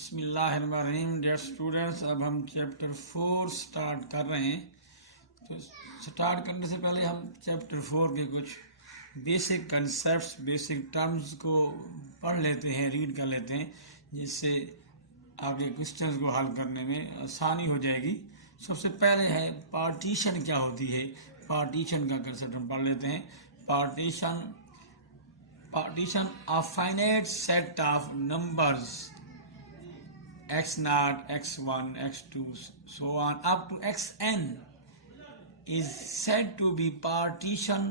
बिस्मिल्लाहिर्रहमानिर्रहीम। Dear students, अब हम चैप्टर 4 स्टार्ट कर रहे हैं। तो स्टार्ट करने से पहले हम चैप्टर 4 के कुछ बेसिक कंसेप्ट्स, बेसिक टर्म्स को पढ़ लेते हैं, रीड कर लेते हैं, जिससे आगे क्वेश्चंस को हल करने में आसानी हो जाएगी। सबसे पहले है पार्टीशन क्या होती है। पार्टीशन का कंसेप्ट हम पढ़ लेते हैं। Partition a finite set of numbers x0, x1, x2, so on up to xn is said to be partition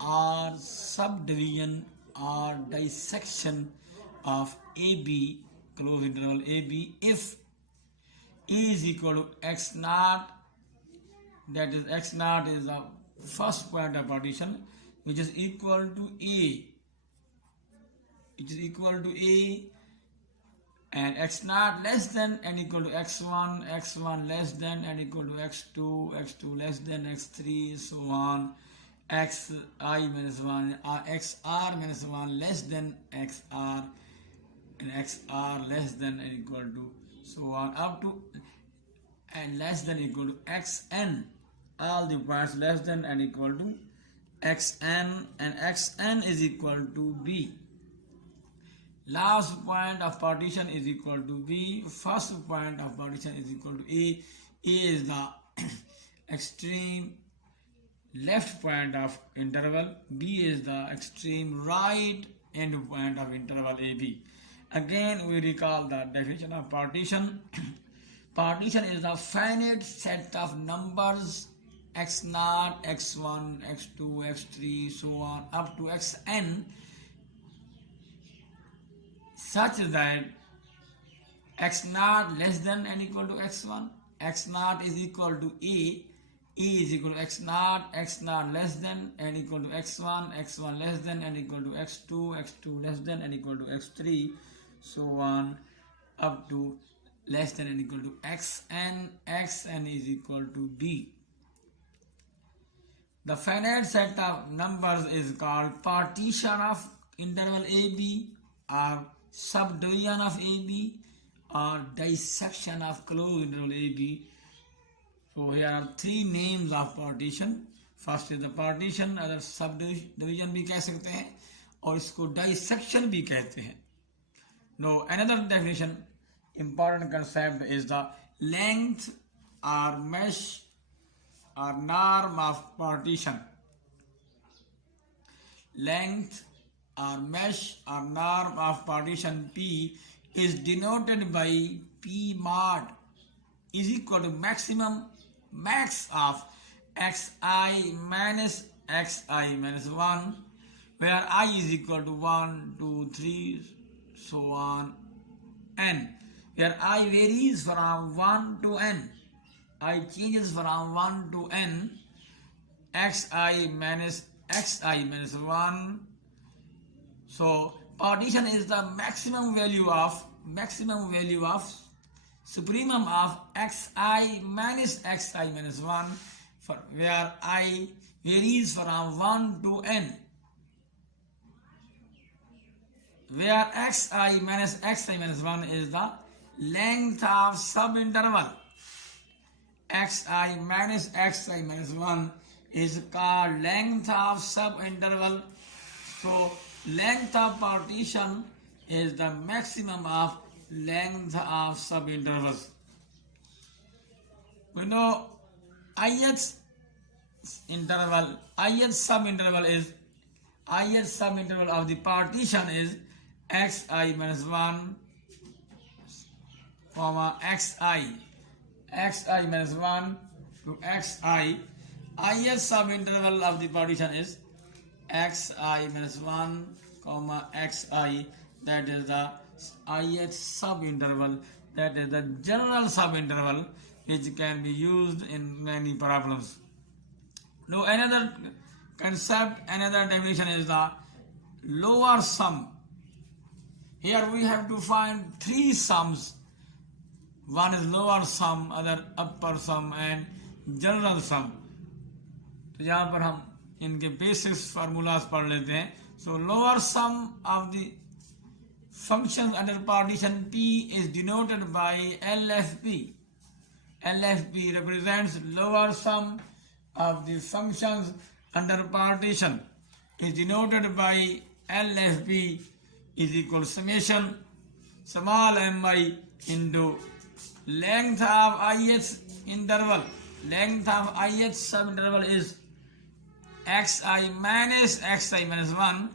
or subdivision or dissection of AB, close interval AB, if E is equal to x0, that is x0 is the first point of partition, which is equal to A. It is equal to A, and x0 less than and equal to x1, x1 less than and equal to x2, x2 less than x3, so on, xi minus 1, xr minus 1 less than xr, and xr less than and equal to, so on, up to and less than equal to xn, all the points less than and equal to xn, and xn is equal to b. Last point of partition is equal to B. First point of partition is equal to A. A is the extreme left point of interval. B is the extreme right end point of interval AB. Again, we recall the definition of partition. Partition is the finite set of numbers x0, x1, x2, x3, so on, up to xn, such that x0 less than and equal to x1, x0 is equal to A, A is equal to x0, x0 less than and equal to x1, x1 less than and equal to x2, x2 less than and equal to x3, so on, up to less than and equal to xn, xn is equal to B. The finite set of numbers is called partition of interval AB, or subdivision of AB, or dissection of closed interval AB. So here are three names of partition. First is the partition, अगर subdivision भी कह सकते हैं और इसको dissection भी कहते हैं. Now another definition, important concept, is the length or mesh or norm of partition. Length or mesh or norm of partition P is denoted by P mod is equal to max of xi minus xi minus 1, where I is equal to 1, 2, 3, so on, n, where I varies from 1 to n. I changes from 1 to n, xi minus 1. So partition is the maximum value of supremum of xi minus 1, for where I varies from 1 to n, where xi minus 1 is the length of subinterval. Xi minus 1 is called length of subinterval. So length of partition is the maximum of length of subintervals. We know ith subinterval of the partition is xi minus 1, xi minus 1 to xi. Ith subinterval of the partition is xi minus 1, xi, that is the ith subinterval, that is the general subinterval which can be used in many problems. Now another concept, another definition is the lower sum. Here we have to find three sums. One is lower sum, other upper sum, and general sum. तो यहाँ पर हम इनके basics formulas पढ़ लेते हैं. So lower sum of the functions under partition P is denoted by LFP. LFP represents lower sum of the functions under partition is denoted by LFP is equal to summation small mi into length of ith interval. Length of ith subinterval is xi minus 1.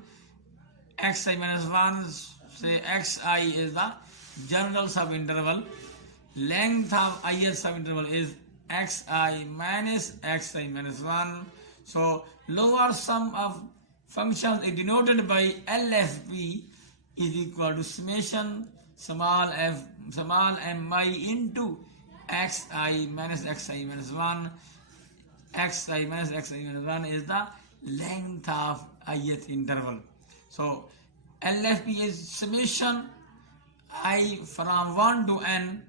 Xi minus 1, say xi is the general subinterval. Length of ith subinterval is xi minus 1. So lower sum of functions is denoted by LFP is equal to summation small mi into xi minus 1. Xi minus 1 is the length of ith interval. So LFP is summation I from 1 to n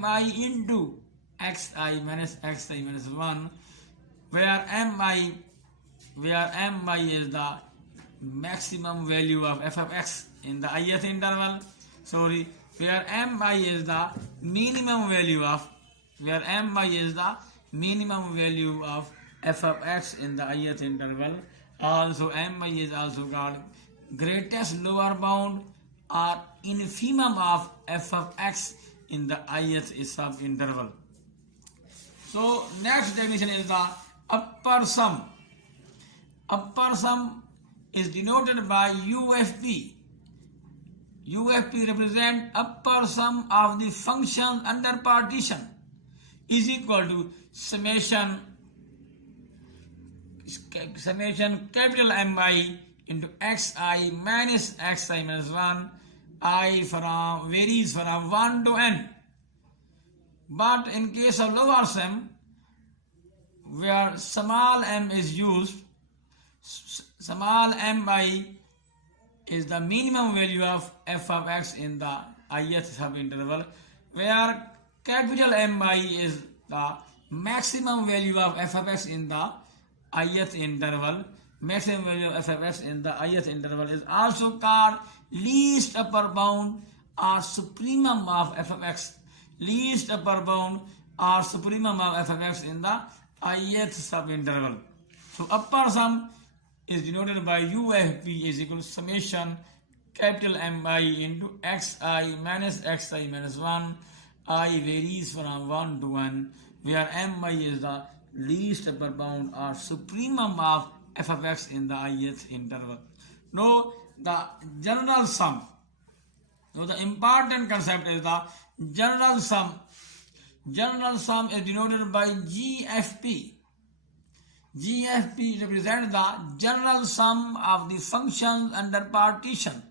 mi into xi minus 1, where mi is the maximum value of f of x in the ith interval. Sorry, where mi is the minimum value of f of x in the ith interval. Also mi is also called greatest lower bound or infimum of f of x in the ith subinterval. So next definition is the upper sum. Upper sum is denoted by UFP. UFP represents upper sum of the functions under partition is equal to summation capital Mi into xi minus 1. I varies from 1 to n. But in case of lower sum, where small m is used, small mi is the minimum value of f of x in the ith subinterval, where capital Mi is the maximum value of f of x in the ith interval. Maximum value of f of x in the ith interval is also called least upper bound or supremum of f of x. Least upper bound or supremum of f of x in the ith subinterval. So upper sum is denoted by UFP is equal to summation capital Mi into xi minus 1. I varies from 1 to 1, where Mi is the least upper bound or supremum of f of x in the ith interval. Now the general sum. Now the important concept is the general sum. General sum is denoted by GFP. GFP represents the general sum of the functions under partition,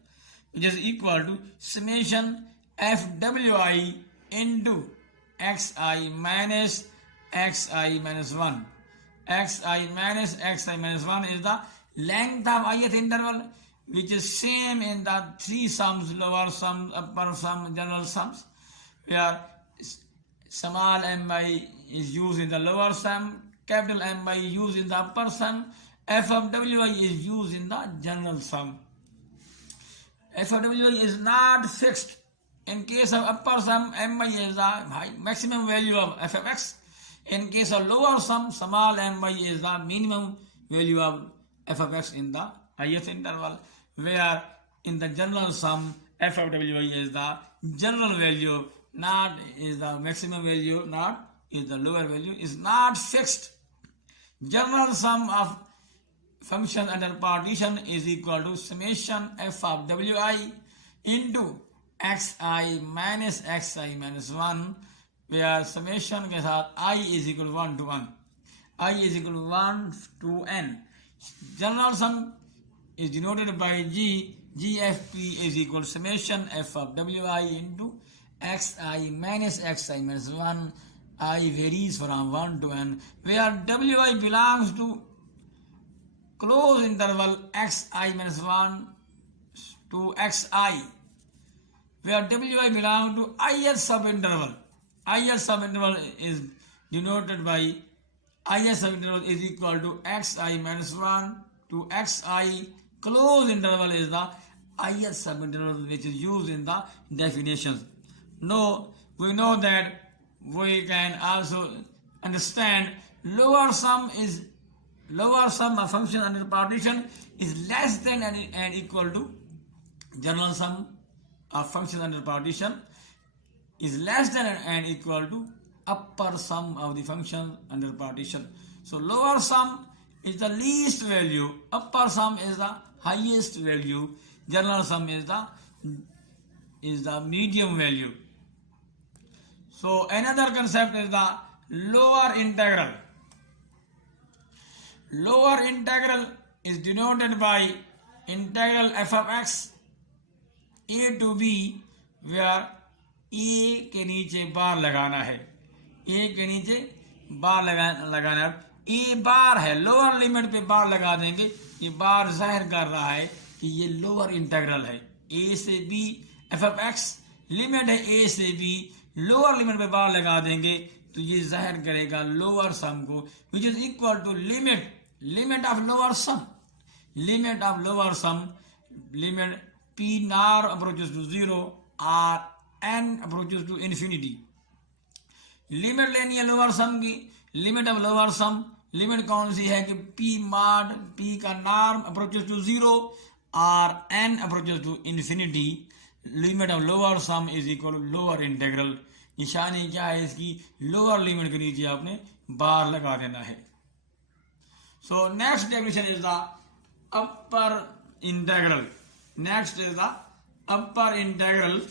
which is equal to summation FWI into xi minus 1. Xi minus 1 is the length of ith interval, which is same in the three sums, lower sum, upper sum, general sums, where small mi is used in the lower sum, capital Mi used in the upper sum, f of wi is used in the general sum. F of wi is not fixed. In case of upper sum, mi is the maximum value of f of x. In case of lower sum, small mi is the minimum value of f of x in the ith interval, where in the general sum, f of wi is the general value, not is the maximum value, not is the lower value, is not fixed. General sum of function under partition is equal to summation f of wi into xi minus 1, where summation के साथ I is equal to 1 to 1. I is equal to 1 to n. General sum is denoted by G. GFP is equal to summation f of wi into xi minus 1. I varies from 1 to n, where wi belongs to close interval xi minus 1 to xi, where wi belongs to ith subinterval. Ith subinterval is denoted by ith subinterval is equal to xi minus 1 to xi. Close interval is the highest subinterval which is used in the definitions. No, we know that we can also understand lower sum of function under partition is less than and equal to general sum of function under partition is less than and equal to upper sum of the function under partition. So lower sum is the least value, upper sum is the highest value, general sum is the medium value. So another concept is the lower integral. Lower integral is denoted by integral f of x a to b, where a के नीचे बार लगाना है, a के नीचे बार लगाना है, a बार है, lower limit पे बार लगा देंगे, ये बार जाहिर कर रहा है कि ये लोअर इंटीग्रल है, a से b f of x limit है a से b, लोअर लिमिट पे बार लगा देंगे तो ये जाहिर करेगा लोअर सम को, which is equal to limit of lower sum, limit p norm approaches to 0 और n approaches to infinity. Limit लेनी है लोअर सम की, limit of lower sum, limit कौन सी है कि p मॉड p का नॉर्म अप्रोचेस टू 0 और n approaches to infinity. Limit of lower sum is equal to lower integral. निशानी क्या है इसकी, लोअर लिमिट के नीचे आपने बार लगा देना है. So next definition is the upper integral. Next is the upper integral.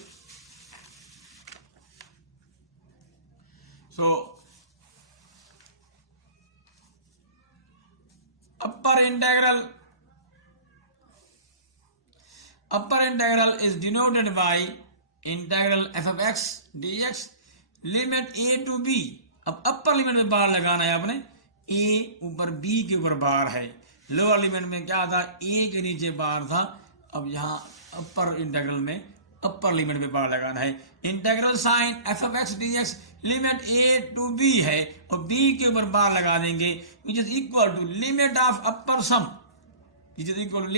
So upper integral is denoted by integral f of x dx limit a to b. अब अपर लिमिट में बार लगाना है आपने, a ऊपर b के ऊपर बार है, lower limit में क्या था, a के नीचे बार था, अब यहाँ अपर इंटीग्रल में अपर लिमिट पे बार लगाना है. Integral sign f of x dx limit a to b है और b के ऊपर बार लगा देंगे, which is equal to limit of upper sum, which is equal to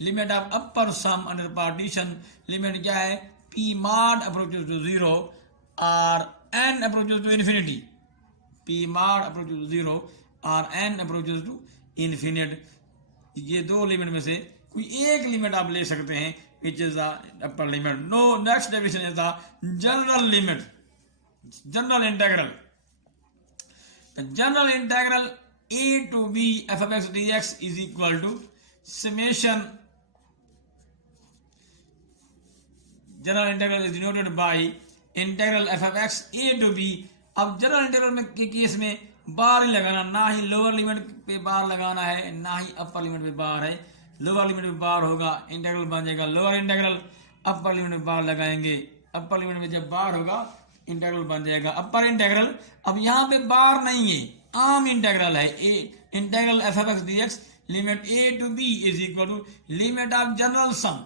limit of upper sum under partition. Limit क्या है, p mod approaches to 0 और n approaches to infinity, p mod approaches to 0 और n approaches to infinite. ये दो limit में से कोई एक लिमिट आप ले सकते हैं, which is the upper limit. No, next definition is the general limit, general integral. The general integral a to b f of x dx is equal to summation. General integral is denoted by integral f of x a to b. अब general integral में के case में बार ही लगाना, ना ही lower limit पे bar लगाना है ना ही अपर लिमिट पे बार है. लोअर लिमिट में बार होगा, इंटीग्रल बन जाएगा लोअर इंटीग्रल. अपर लिमिट में बार लगाएंगे, अपर लिमिट में जब बार होगा इंटीग्रल बन जाएगा अपर इंटीग्रल. अब यहाँ पे बार नहीं है, आम इंटीग्रल है, integral F of X dx limit A to B is equal to limit of general sum,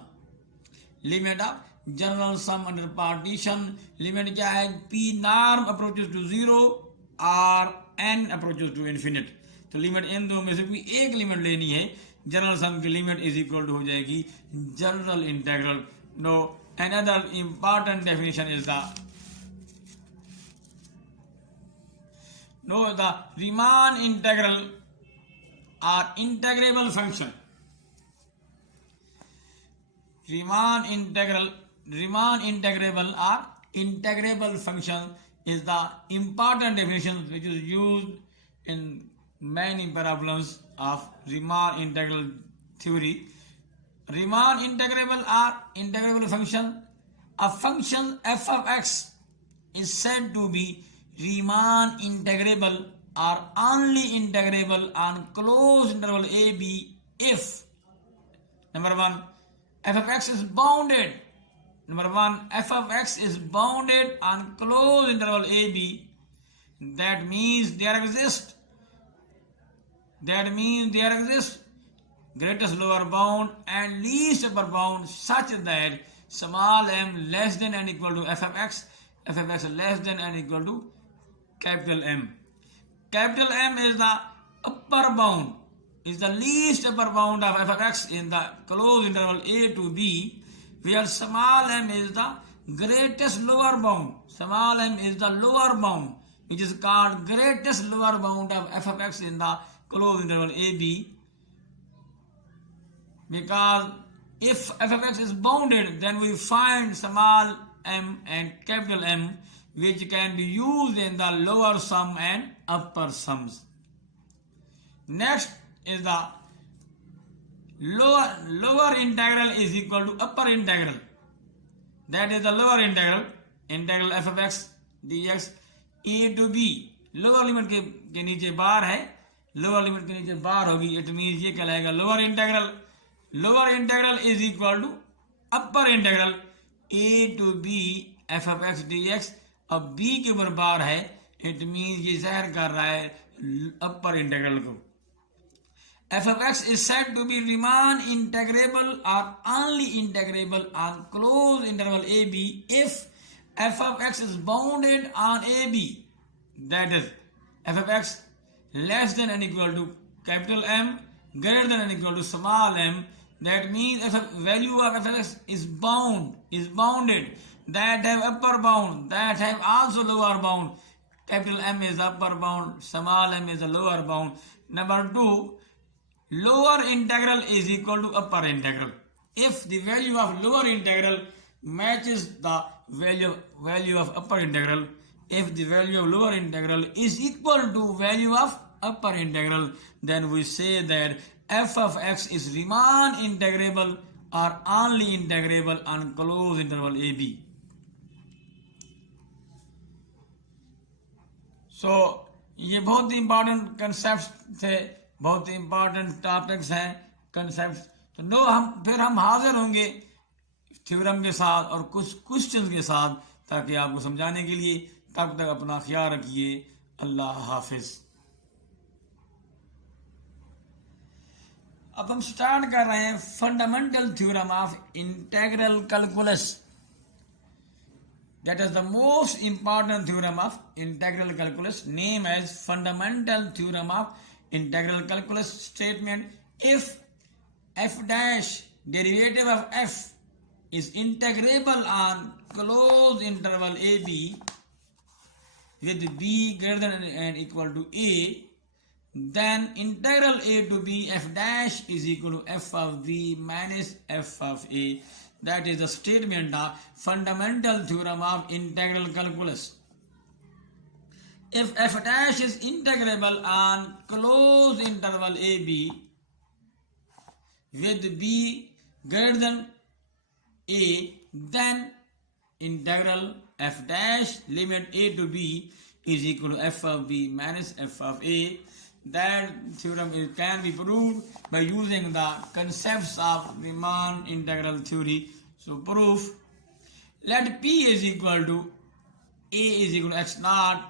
limit of general sum under partition. Limit क्या है, पी नॉर्म अप्रोचेस टू 0 और n अप्रोचेस टू इन्फिनिट. तो limit इन दो में से कोई एक लिमिट लेनी है, जनरल सम की लिमिट इज इक्वल टू हो जाएगी general integral. No another important definition is the Riemann integral or integrable function. Riemann integrable or integrable function is the important definition which is used in many problems of Riemann integral theory. Riemann integrable or integrable function, a function f of x is said to be Riemann integrable or only integrable on closed interval a b if number 1 f of x is bounded. Number 1, f of x is bounded on closed interval a b. That means there exists greatest lower bound and least upper bound such that small m less than and equal to f of x less than and equal to capital M. Capital M is the upper bound is the least upper bound of f of x in the closed interval a to b, where small m is the greatest lower bound. Small m is the lower bound, which is called greatest lower bound of f of x in the closed interval a b. Because if f of x is bounded, then we find small m and capital M, which can be used in the lower sum and upper sums. Next is the lower integral is equal to upper integral. That is the lower integral, integral f of x dx a to b. Lower limit के नीचे बार है, lower limit के नीचे बार होगी, it means ये कहलाएगा lower integral. Lower integral is equal to upper integral a to b f of x dx. अब b के ऊपर बार है, इट मीन्स ये ज़ाहिर कर रहा है अपर इंटीग्रल को. f of x is said to be Riemann integrable or only integrable on closed interval ab if f of x is bounded on ab. That is, f of x less than or equal to capital M, greater than or equal to small m. That means if a value of f of x is bounded, that have upper bound, that have also lower bound. Capital M is upper bound, small m is the lower bound. Number 2, lower integral is equal to upper integral. If the value of lower integral matches the value of upper integral, if the value of lower integral is equal to value of upper integral, then we say that f of x is Riemann integrable or only integrable on closed interval ab. So ये बहुत ही important concept थे, बहुत ही important topics हैं, concept. तो हम हाजिर होंगे theorem के साथ और कुछ क्वेश्चंस के साथ, ताकि आपको समझाने के लिए. तब तक अपना ख्याल रखिए. अल्लाह हाफिज. अब हम स्टार्ट कर रहे हैं fundamental theorem of integral calculus. That is the most important theorem of integral calculus, named as fundamental theorem of integral calculus. Statement: if f dash derivative of f is integrable on closed interval ab with b greater than and equal to a, then integral a to b f dash is equal to f of b minus f of a. That is the statement of fundamental theorem of integral calculus. If f dash is integrable on closed interval ab with b greater than a, then integral f dash limit a to b is equal to f of b minus f of a. That theorem can be proved by using the concepts of Riemann integral theory. So proof: let p is equal to a is equal to x naught,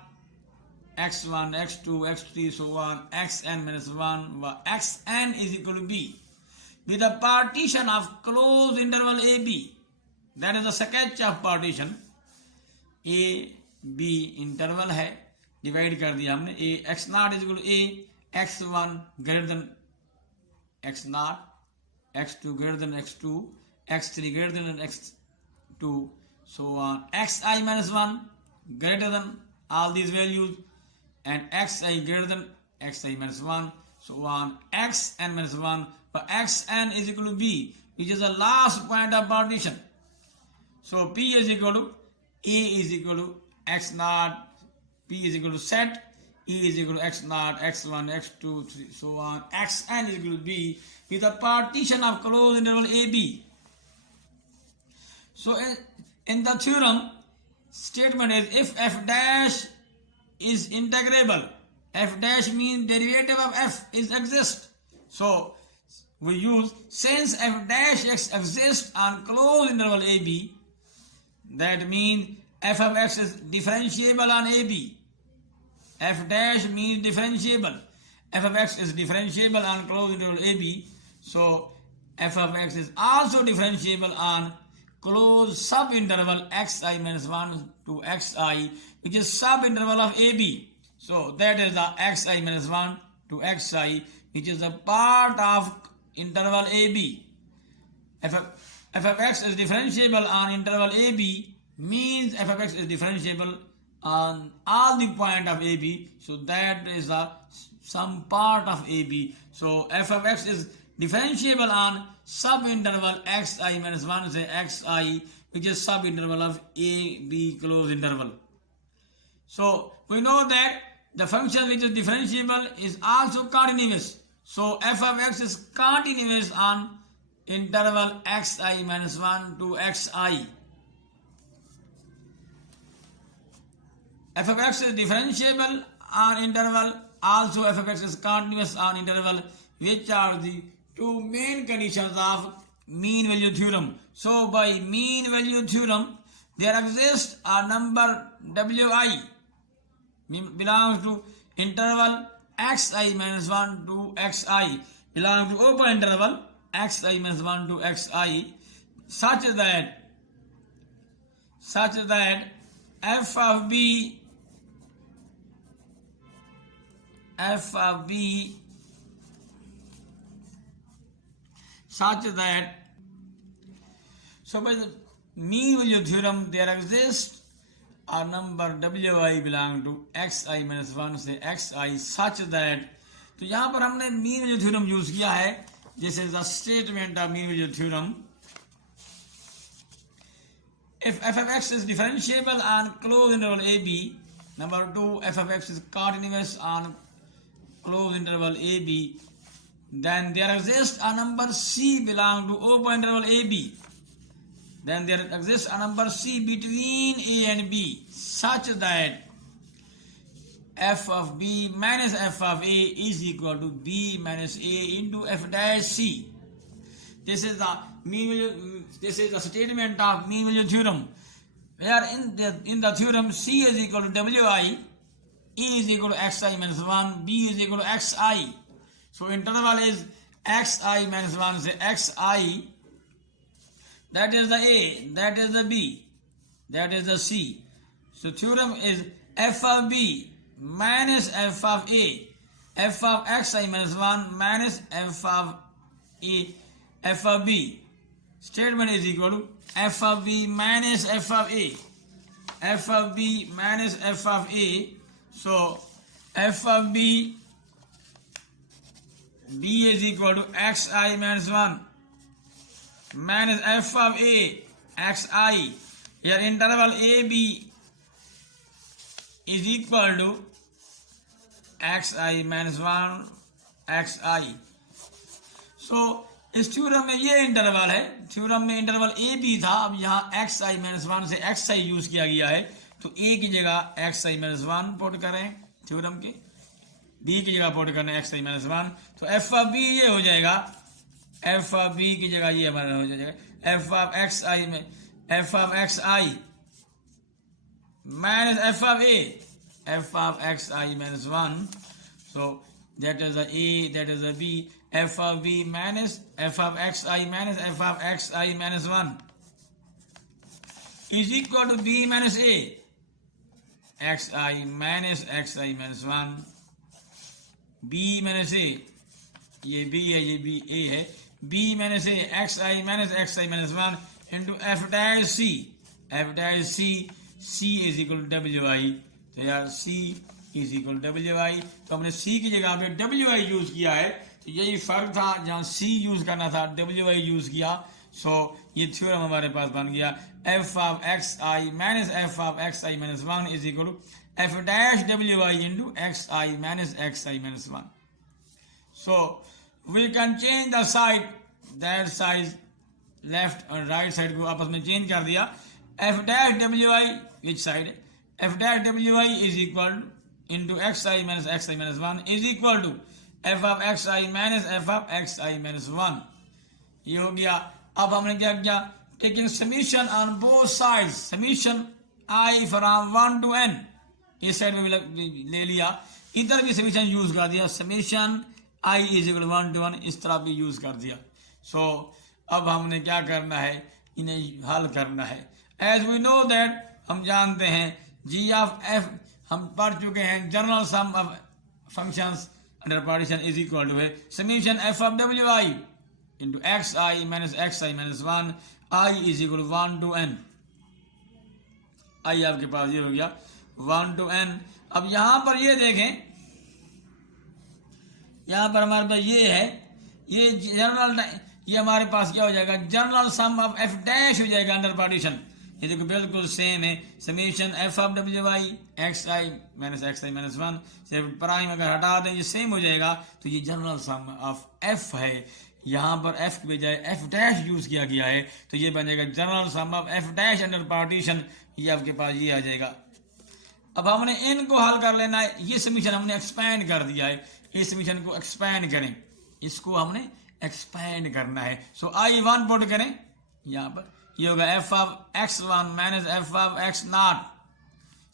x1, x2, x3, so on, xn minus 1, where xn is equal to b, with a partition of closed interval ab. That is the sketch of partition. a b interval है, divide कर दिया हमने. a x naught is equal to a, x1 greater than x naught, x2 greater than x2, x3 greater than x2, so on, xi minus 1 greater than all these values, and xi greater than xi minus 1, so on, xn minus 1, but xn is equal to b, which is the last point of partition. So p is equal to a is equal to x naught, p is equal to set, e is equal to x naught, x1, x2, 3, so on, xn is equal to b, with a partition of closed interval ab. So in the theorem, statement is if f dash is integrable, f dash means derivative of f is exist. So we use, since f dash x exists on closed interval ab, that means f of x is differentiable on ab. F dash means differentiable. F of x is differentiable on closed interval ab. So f of x is also differentiable on closed subinterval xi minus 1 to xi, which is subinterval of ab. So that is the xi minus 1 to xi, which is a part of interval AB. F of x is differentiable on interval AB means f of x is differentiable on all the point of AB, so that is some part of AB. So f of x is differentiable on subinterval xi minus 1 say xi, which is subinterval of AB closed interval. So we know that the function which is differentiable is also continuous. So f of x is continuous on interval xi minus 1 to xi. F of x is differentiable on interval, also f of x is continuous on interval, which are the two main conditions of mean value theorem. So by mean value theorem, there exists a number wi belongs to interval xi minus 1 to xi, belongs to open interval xi minus 1 to xi, such that f of b such that, so by the mean value theorem there exists a number wi belong to xi minus 1 से xi such that, तो यहाँ पर हमने mean value theorem use किया है. This is the statement of mean value theorem. If f of x is differentiable on closed interval AB, number 2, f of x is continuous on closed interval AB, then there exists a number c belong to open interval AB. Then there exists a number c between a and b such that f of b minus f of a is equal to b minus a into f dash c. This is the statement of mean value theorem, where in the theorem c is equal to wi, e is equal to xi minus 1, b is equal to xi. So interval is xi minus 1 say xi. That is the a, that is the b, that is the c. So theorem is f of b minus f of a, f of xi minus 1 minus f of a, f of b. Statement is equal to f of b minus f of a, f of b minus f of a. So f of b is equal to xi minus 1 minus f of a xi. Here interval AB is equal to xi minus 1 xi. So इस theorem में ये interval है, theorem में interval A B था, अब यहाँ xi minus 1 से xi use किया गया है, तो a की जगह xi माइनस 1 पुट करें थ्योरम के, b की जगह पुट करें xi माइनस 1, तो f ऑफ b ये हो जाएगा, f ऑफ b की जगह ये हमारा हो जाएगा f ऑफ xi में f of xi minus f of a, f of xi minus 1. So that is the a, that is the b, f of b minus f of xi minus f of xi minus 1 is equal to b minus a, xi minus xi minus 1, b minus a, ये b है, ये b a है, b minus a xi minus xi minus 1 into f dash c, f dash c, c is equal to wi. तो यार c is equal to wi, तो हमने c की जगह पे wi यूज किया है, तो यही फर्क था, जहाँ c यूज करना था wi यूज किया. सो ये थ्योरम हमारे पास बन गया f of xi minus f of xi minus 1 is equal to f dash wi into xi minus xi minus 1. So we can change the side, that side left और right side को आपस में change कर दिया. f dash wi which side, f dash wi is equal to into xi minus xi minus 1 is equal to f of xi minus f of xi minus 1. ये हो गया. अब हमने क्या किया, taking summation on both sides, summation I from 1 to n, इस side में भी ले लिया, इधर भी समीशन यूज कर दिया, summation I is equal to 1 to 1 इस तरह भी यूज कर दिया. सो अब हमने क्या करना है, इन्हें हल करना है. एज वी नो दैट, हम जानते हैं g of f, हम पढ़ चुके हैं general sum of functions under partition is equal to है summation F of W I into X I minus 1 I is equal 1 to n। I आपके पास ये हो गया 1 to n। अब यहां पर ये देखें, यहां पर हमारे पास ये है, ये जनरल, ये हमारे पास क्या हो जाएगा, general sum of F dash हो जाएगा अंडर पार्टीशन। ये देखो बिल्कुल सेम है, summation F of W I X I minus 1, सिर्फ प्राइम अगर हटा दें ये सेम हो जाएगा। तो ये जनरल सम ऑफ एफ है, यहाँ पर एफ के बजाय एफ डैश यूज किया गया है, तो ये बनेगा general sum of F dash under partition. ये आपके पास ये आ जाएगा। अब हमने इनको हल कर लेना है, ये समीशन हमने एक्सपैंड कर दिया है, इस समीशन को एक्सपैंड करें, इसको हमने एक्सपैंड करना है। सो आई 1 पुट करें, यहाँ पर ये होगा F of X 1 minus F of X not,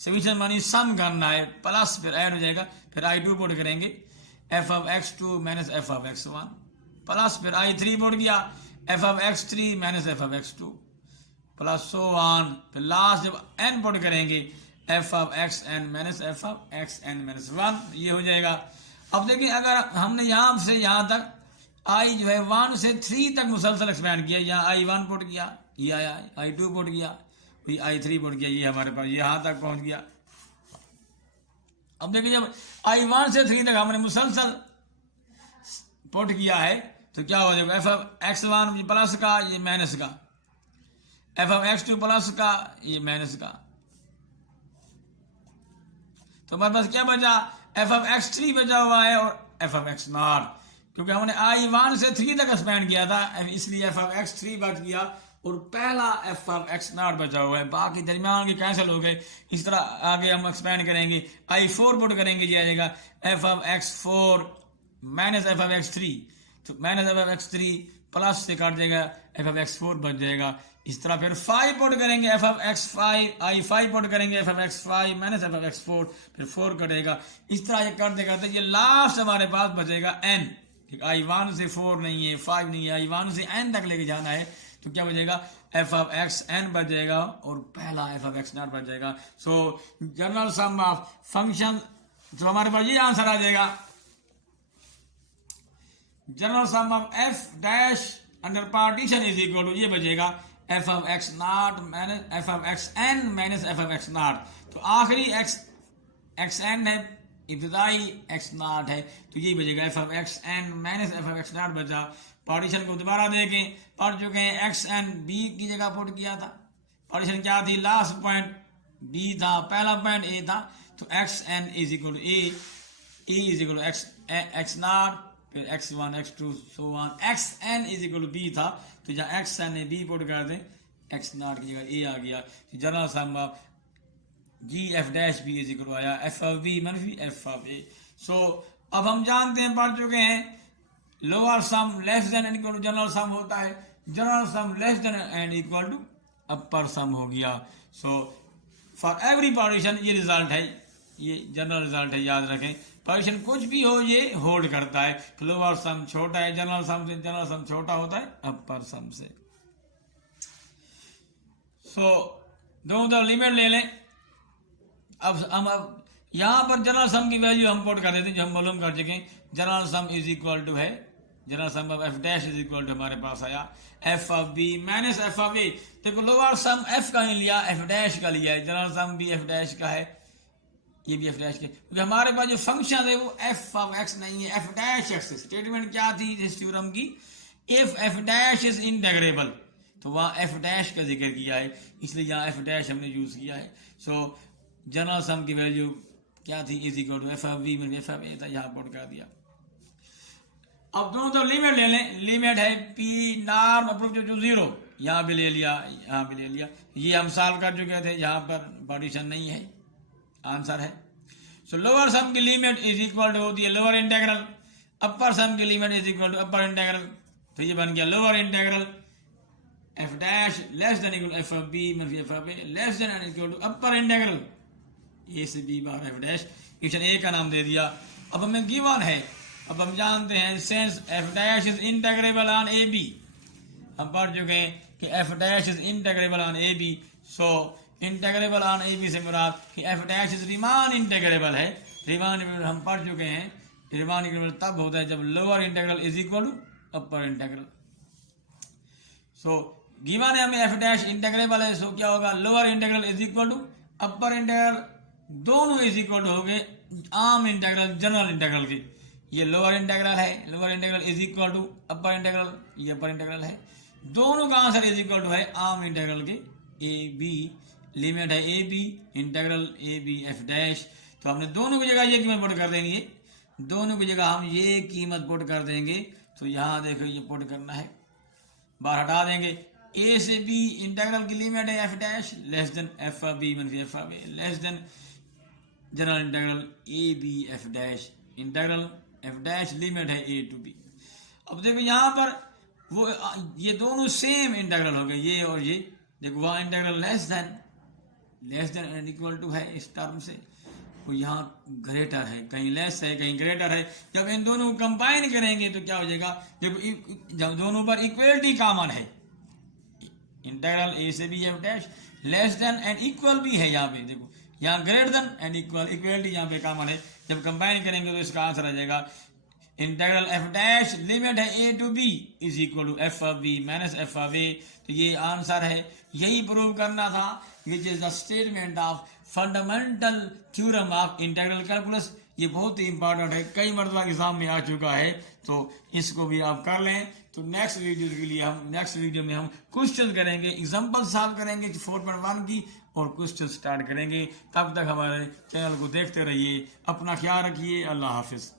summation मानी सम करना है, प्लस फिर ऐड हो जाएगा, फिर आई 2 पुट करेंगे F of X 2 minus F of X 1, plus फिर आई 3 पुट किया F of X 3 minus F of X 2, plus so on. फिर लास्ट जब एन पुट करेंगे F of X N minus F of X N minus 1, ये हो जाएगा। अब देखिए अगर हमने यहां से यहां तक आई जो है 1 से 3 तक मुसलसल एक्सपैंड किया, यहाँ आई 1 पुट किया, ये आया आई 2 पुट किया, फिर आई 3 पुट किया, ये हमारे पास यहां तक पहुंच गया। अब देखिए जब आई 1 से 3 तक हमने मुसलसल पुट किया है तो क्या हो जाएगा, एफ ऑफ एक्स 1 प्लस का ये माइनस का, एफ ऑफ एक्स 2 प्लस का ये माइनस का, तो हमारे पास क्या बचा, एफ ऑफ एक्स 3 बचा हुआ है और एफ ऑफ एक्स नॉट, क्योंकि हमने आई 1 से 3 तक एक्सपैंड किया था, इसलिए एफ ऑफ एक्स 3 बच गया और पहला एफ ऑफ एक्स नॉट बचा हुआ है, बाकी दरमियान के कैंसिल हो गए। इस तरह आगे हम एक्सपैंड करेंगे, आई 4 पुट करेंगे, ये आ जाएगा F of X 4 minus F of X 3, तो minus F of X 3 plus से काट देगा एफ ऑफ एक्स 4 बच जाएगा। इस तरह फिर 5 पुट करेंगे F of X 5, I 5 put करेंगे F of X 5 minus F of X 4, फिर 4 कटेगा। इस तरह ये करते करते ये लास्ट हमारे पास बचेगा एन, आई 1 से 4 नहीं है, 5 नहीं है, आई 1 से एन तक लेके जाना है, तो क्या बचेगा एफ ऑफ एक्स एन बच जाएगा और पहला एफ ऑफ एक्स नॉट बच जाएगा। So general sum of function, तो हमारे पास ये आंसर आ जाएगा, general sum of F dash under partition is equal to, ये बचेगा F of X naught minus F of X N minus F of X naught. तो आखिरी एक्स एन है, इब्तदाई एक्स नॉट है, तो ये बचेगा F of X N minus F of X naught बचा। पार्टीशन को दोबारा देखें, पढ़ चुके हैं, एक्स एन बी की जगह पुट किया था, पार्टीशन क्या थी, लास्ट पॉइंट बी था, पहला पॉइंट ए था, तो X N is equal to A is equal to X naught, फिर x1 x2 so on, X N is equal to B था, तो जहाँ एक्स एन है बी पुट कर दें, एक्स नॉट की जगह ए आ गया। General sum of G F dash B is equal आया एफ ऑफ बी मनफी एफ ऑफ ए। सो अब हम जानते हैं, पढ़ चुके हैं, lower some less than and equal to general sum होता है, general sum less than and equal to upper sum हो गया। सो फॉर एवरी पार्टीशन ये रिजल्ट है, ये जनरल रिजल्ट है, याद रखें। पार्टीशन कुछ भी हो ये होल्ड करता है, लोअर सम छोटा है जनरल सम से, जनरल सम छोटा होता है अपर सम से। सो दोनों तरफ लिमिट ले लें। अब हम यहां पर जनरल सम की वैल्यू हम पुट कर देते हैं, जो हम मालूम कर चुके हैं, general sum is equal to है, general sum of F dash is equal to हमारे पास आया F of B minus F of A. देखो लोअर सम एफ का ही लिया, एफ डैश का लिया है, जनरल सम भी एफ डैश का है, ये भी एफ डैश के, क्योंकि हमारे पास जो फंक्शन है वो एफ ऑफ एक्स नहीं है, एफ डैश एक्स। स्टेटमेंट क्या थी इस थ्योरम की, if F dash is integrable, तो वहां एफ डैश का जिक्र किया है, इसलिए यहाँ एफ डैश हमने यूज किया है। सो जनरल सम की वैल्यू क्या थी, is equal to F of B में एफ ऑफ ए था, यहाँ पुट कर दिया। अब दोनों तो लिमिट ले लें, लिमिट है पी नॉर्म अप्रोच टू 0, यहाँ भी ले लिया, यहाँ भी ले लिया, ये हम सॉल्व कर चुके थे, यहाँ पर पार्टीशन नहीं है, आंसर है। सो लोअर सम की लिमिट इज इक्वल टू होती है लोअर इंटीग्रल, अपर सम की limit is equal to upper integral, तो ये बन गया lower integral F dash less than equal F of B minus F of A less than and equal to upper integral A से B bar F dash, equation A का नाम दे दिया। अब हमें गिवन है, अब हम जानते हैं since F dash is integrable on A B, हम पढ़ चुके हैं कि F dash is integrable on A B. So integrable on A B से मुराद कि F dash is Riemann integrable है, रीमान हम पढ़ चुके हैं रीमान इंटीग्रल तब होता है जब lower integral is equal to upper integral. So given है हमें एफ डैश इंटीग्रेबल है, सो क्या होगा, lower integral is equal to upper integral, दोनों इज इक्वल हो गए आम इंटीग्रल जनरल इंटीग्रल के। ये लोअर इंटीग्रल है, lower integral is equal to upper integral, ये अपर इंटीग्रल है, दोनों का आंसर इज इक्वल टू है आम इंटीग्रल के ए बी। लिमिट है A B integral A B F dash. तो हमने दोनों की जगह ये कीमत पुट कर देंगे, दोनों की जगह हम ये कीमत पुट कर देंगे। तो यहाँ देखो ये पुट करना है, बाहर हटा देंगे। ए से बी इंटीग्रल की लिमिट है F dash less than F of B मनफी F of A less than general integral A B F dash integral F dash limit है ए टू बी। अब देखो यहाँ पर वो ये दोनों सेम इंटीग्रल हो गए, ये और ये। देखो वहाँ integral less than and equal to है इस टर्म से, वो यहाँ ग्रेटर है, कहीं लेस है कहीं ग्रेटर है। जब इन दोनों को कंबाइन करेंगे तो क्या हो जाएगा, जब दोनों पर इक्वलिटी कॉमन है, इंटीग्रल ए से B F dash less than and equal भी है, यहाँ पे देखो यहाँ greater than and equal, equality यहाँ पे कॉमन है। जब कंबाइन करेंगे तो इसका आंसर आ जाएगा इंटीग्रल एफ डैश लिमिट है ए to B is equal to F of B minus F of a. तो ये आंसर है, यही प्रूव करना था, which is the statement of fundamental theorem of integral calculus. ये बहुत ही इंपॉर्टेंट है, कई मरतबा एग्जाम में आ चुका है, तो इसको भी आप कर लें। तो नेक्स्ट वीडियो में हम क्वेश्चन करेंगे, एग्जाम्पल सॉल्व करेंगे 4.1 की, और क्वेश्चन स्टार्ट करेंगे। तब तक हमारे चैनल को देखते रहिए, अपना ख्याल रखिए, अल्लाह हाफिज।